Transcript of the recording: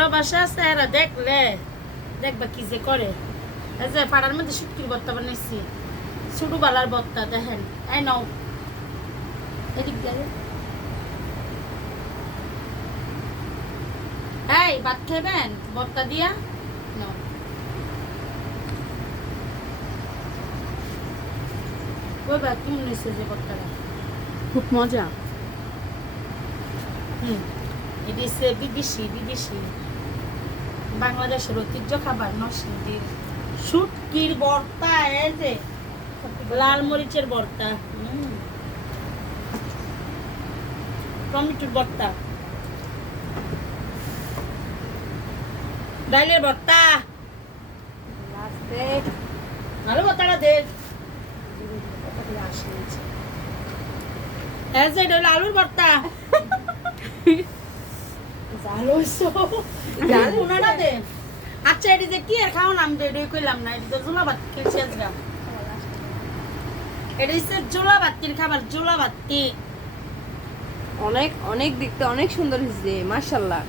প্রবাসে আছে এরা দেখলে দেখবা কি যে করে। এই যে পাড়ার মধ্যে শুটকির ভর্তা বানাইছি, ছোট বালার ভর্তা দেখেন। এই নাও এদিক দিয়ে। এই ভাত খাবেন ভর্তা দিয়া? নাও। ওই ভাত কেমন হয়েছে যে ভর্তাটা? খুব মজা। এটি হচ্ছে বিদেশি বাংলাদেশের ঐতিহ্য খাবার নরসিংদীর শুটকির ভর্তা। এই যে লাল মরিচের ভর্তা, টমেটোর ভর্তা, ডালের ভর্তা। ভালো ভর্তাটা দেখ। এই যে এটা হলো আলুর ভর্তা। আচ্ছা এটি যে কি আর খাও নাম এটাই কইলাম না, এটা তো জোলা ভাত খেয়েছি আজকে। এটা হচ্ছে জোলা ভাতির খাবার, জোলা ভাতি। অনেক অনেক দেখতে অনেক সুন্দর হয়েছে মাশাআল্লাহ।